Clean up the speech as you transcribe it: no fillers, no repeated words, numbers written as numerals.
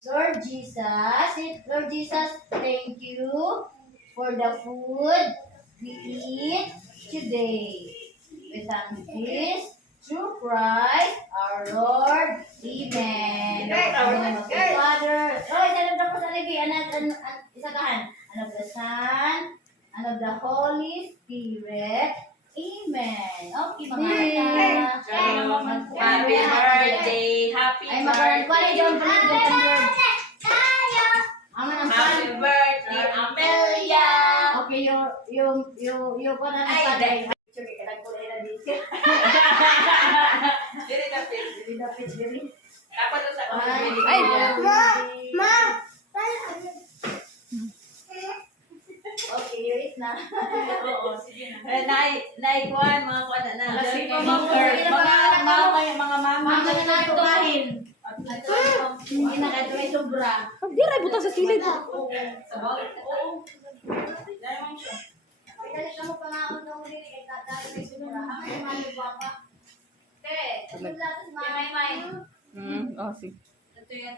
Lord Jesus, Lord Jesus, thank you for the food we eat today. We thank this through Christ our Lord. Amen. In the name of the Father, and of the Son, and of the Holy Spirit. Amen. Okay, mga anak. Happy birthday! Happy Ay, mag-birthday. birthday! Happy birthday, Amelia! Okay, yung pa na Ay, nagpalay. dahil- Sige, kalang-kulay na dito. Dili na fit. Dili dapat, dili. Dapat sa Ay, okay, you eat na. Oo, sige na. Naikuan, mga kuan na. Kasi Mga mga mama. na natukahin. Hindi na kahit may sobra. Di ray butang sa kilid. Sa bawal. Oo. Dahil siya. Dali ka mo pangaon ng muli kay dahil may sobra. Ang mga papa. Te, ito lang sa mga may. Oh, sige. Ito yan.